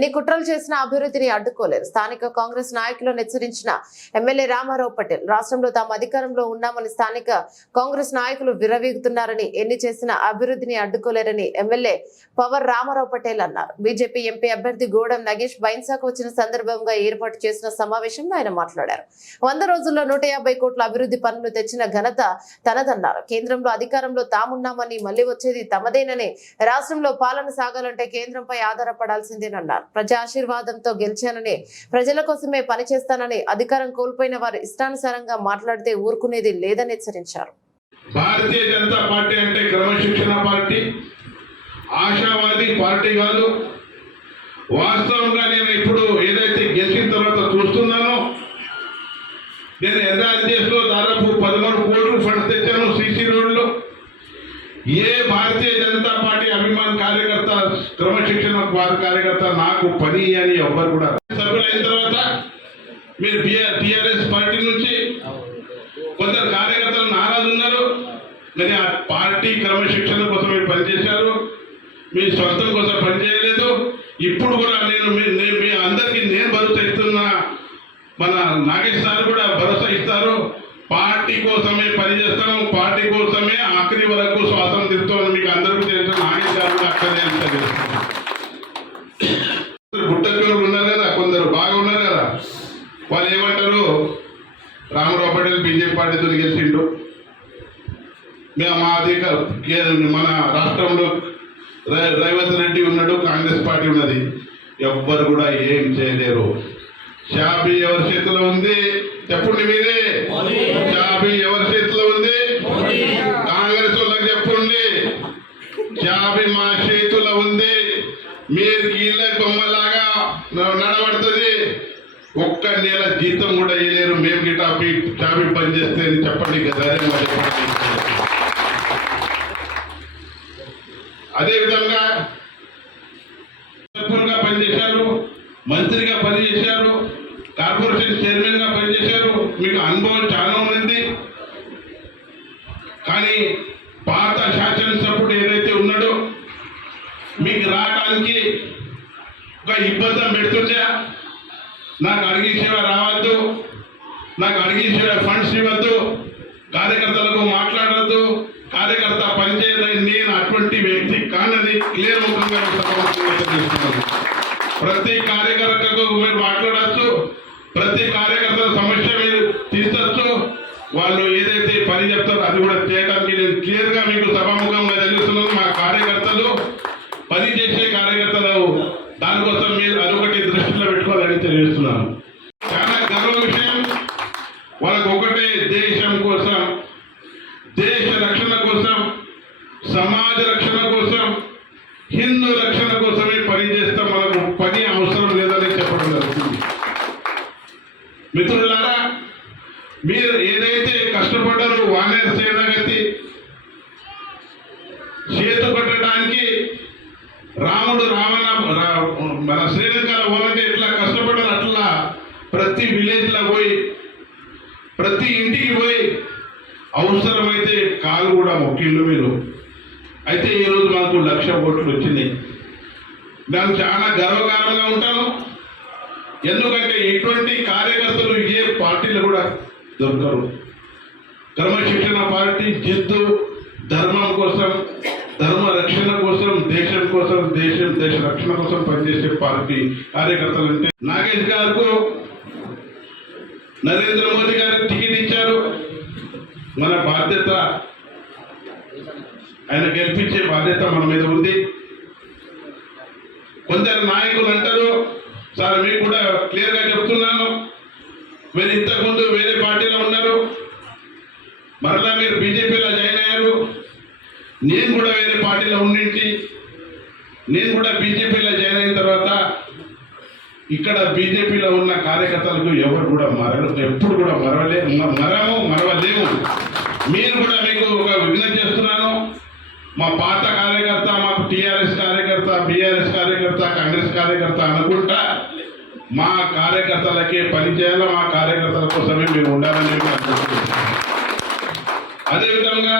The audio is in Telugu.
ఎన్ని కుట్రలు చేసినా అభివృద్ధిని అడ్డుకోలేరు. స్థానిక కాంగ్రెస్ నాయకులను హెచ్చరించిన ఎమ్మెల్యే రామారావు పటేల్ రాష్ట్రంలో తాము అధికారంలో ఉన్నామని స్థానిక కాంగ్రెస్ నాయకులు విర్రవీగుతున్నారని, ఎన్ని చేసినా అభివృద్ధిని అడ్డుకోలేరని ఎమ్మెల్యే పవర్ రామారావు పటేల్ అన్నారు. బీజేపీ ఎంపీ అభ్యర్థి గూడెం నగేష్ బైన్సాకు వచ్చిన సందర్భంగా ఏర్పాటు చేసిన సమావేశంలో ఆయన మాట్లాడారు. 100 రోజుల్లో 150 కోట్ల అభివృద్ధి పనులు తెచ్చిన ఘనత తనదన్నారు. కేంద్రంలో అధికారంలో తామున్నామని, మళ్లీ వచ్చేది తమదేనని, రాష్ట్రంలో పాలన సాగాలంటే కేంద్రంపై ఆధారపడాల్సిందేనన్నారు. ప్రజా ఆశీర్వాదంతో గెలిచానని, ప్రజల కోసమే పనిచేస్తానని, అధికారం కోల్పోయిన వారు ఇష్టానుసారంగా మాట్లాడితే ఊరుకునేది లేదని హెచ్చరించారు. భారతీయ జనతా పార్టీ అంటే క్రమశిక్షణ పార్టీ, ఆశావాది పార్టీ కాదు. వాస్తవంగా నేను ఇప్పుడు ఏదైతే గెలిచిన తర్వాత చూస్తున్నానో, నేను ఎన్ఆర్జీఎస్ లో దాదాపు 13 కోట్లు ఫండ్స్ తెచ్చాను. సీసీ రోడ్లు. ఏ భారతీయ జనతా పార్టీ అభిమాన కార్యకర్త, క్రమశిక్షణ కార్యకర్త నాకు పని అని ఎవ్వరు కూడా సభ్యులైన తర్వాత మీరు టిఆర్ఎస్ పార్టీ నుంచి కొందరు కార్యకర్తలు నారాజు ఉన్నారు. కానీ ఆ పార్టీ క్రమశిక్షణ కోసం మీరు పనిచేశారు, మీ స్వంతం కోసం పనిచేయలేదు. ఇప్పుడు కూడా మీ అందరికీ నేను భరోసా ఇస్తున్నా, మన నాగేష్ సార్ కూడా భరోసా ఇస్తారు. పార్టీ కోసమే పనిచేస్తాము, పార్టీ కోసమే ఆఖరి వరకు శ్వాసం తిరుగుతామని మీకు అందరికీ తెలుసు. నాగేష్ గారు కూడా అక్కడే గుట్టచోరు ఉన్నారు కదా, కొందరు బాగా ఉన్నారు కదా, వాళ్ళు ఏమంటారు, రామారావు పటేల్ బీజేపీ పార్టీతో గెలిచిండు, మేము మా మన రాష్ట్రంలో రేవంత్ రెడ్డి ఉన్నాడు, కాంగ్రెస్ పార్టీ ఉన్నది, ఎవ్వరు కూడా ఏం చేయలేరు. షాబీ ఎవరి చేతిలో ఉంది చెప్పండి మీరే. షాబీ ఎవరి చేతిలో ఉంది? కాంగ్రెస్ వాళ్ళకి చెప్పండి. షాబీ మా చేతిలో ఉంది. మీరు కీళ్ళ బొమ్మలాగా నడబడుతుంది. ఒక్క నెల జీతం కూడా వేయలేరు. మేము గిటా షాబీ పనిచేస్తే చెప్పండి కదా. అదేవిధంగా సర్పంచ్గా పనిచేశారు, మంత్రిగా పనిచేశారు, కార్పొరేషన్ చైర్మన్ గా పనిచేశారు. మీకు అనుభవం చాలా ఉంది. కానీ పాత శాసనసభ్యుడు ఏదైతే ఉన్నాడో మీకు రావడానికి ఒక ఇబ్బంది పెడుతుంటే, నాకు అడిగేసేవ రావద్దు, నాకు అడిగేసేవ ఫండ్స్ ఇవ్వద్దు, కార్యకర్తలకు మాట్లాడద్దు, కార్యకర్త పనిచేయాలని నేను అటువంటి వ్యక్తి కానని క్లియర్ ముఖంగా చేస్తున్నాను. ప్రతి కార్యకర్తకు మీరు మాట్లాడచ్చు, ప్రతి కార్యకర్తల సమస్య మీరు తీర్చచ్చు. వాళ్ళు ఏదైతే పని చెప్తారో అది కూడా చేయడానికి నేను క్లియర్ గా మీకు సభాముఖంగా తెలుస్తున్నాను. మా కార్యకర్తలు పని చేసే కార్యకర్తలు దానికోసం మీరు అదొకటి దృష్టిలో పెట్టుకోవాలని తెలియజేస్తున్నాను. చాలా గర్వ విషయం. వాళ్ళకు ఒకటే దేశం కోసం, దేశ రక్షణ కోసం, సమాజ రక్షణ కోసం, హిందూ రక్షణ కోసమే పని చేస్తాం. మనకు పని అవసరం లేదని చెప్పడం జరుగుతుంది. మిత్రులారా, మీరు ఏదైతే కష్టపడ్డారో వానేరు సేనగతి చేతు కట్టడానికి రాముడు మన శ్రీలంకలో పోవాలంటే ఎట్లా కష్టపడ్డారు, అట్లా ప్రతి విలేజ్లో పోయి, ప్రతి ఇంటికి పోయి అవసరమైతే కాలు కూడా మొక్కిళ్ళు మీరు. అయితే ఈరోజు మనకు 1,00,000 ఓట్లు వచ్చినాయి. దానికి చాలా గర్వకారంగా ఉంటాను. ఎందుకంటే ఇటువంటి కార్యకర్తలు ఏ పార్టీలు కూడా దొరకరు. క్రమశిక్షణ పార్టీ, జిద్దు, ధర్మం కోసం, ధర్మ రక్షణ కోసం, దేశం కోసం, దేశ రక్షణ కోసం పనిచేసే పార్టీ కార్యకర్తలు అంటే, నాగేష్ గారికి నరేంద్ర మోదీ గారు టికెట్ ఇచ్చారు. మన బాధ్యత, ఆయన గెలిపించే బాధ్యత మన మీద ఉంది. కొందరు నాయకులు అంటారు, సార్ మీకు కూడా క్లియర్ గా చెప్తున్నాను, మీరు ఇంతకుముందు వేరే పార్టీలో ఉన్నారు, మరలా మీరు బీజేపీలో జాయిన్ అయ్యారు. నేను కూడా వేరే పార్టీలో ఉండింటి, నేను కూడా బీజేపీలో జాయిన్ అయిన తర్వాత ఇక్కడ బీజేపీలో ఉన్న కార్యకర్తలకు ఎవరు కూడా ఎప్పుడు కూడా మరవలేము. మీరు కూడా మీకు ఒక విజ్ఞప్తి చేస్తున్నాను. మా పాత కార్యకర్త, మాకు టీఆర్ఎస్ కార్యకర్త, బీఆర్ఎస్ కార్యకర్త, కాంగ్రెస్ కార్యకర్త అనుకుంటా మా కార్యకర్తలకే పనిచేయాలి, మా కార్యకర్తల కోసమే మేము ఉండాలని. అదేవిధంగా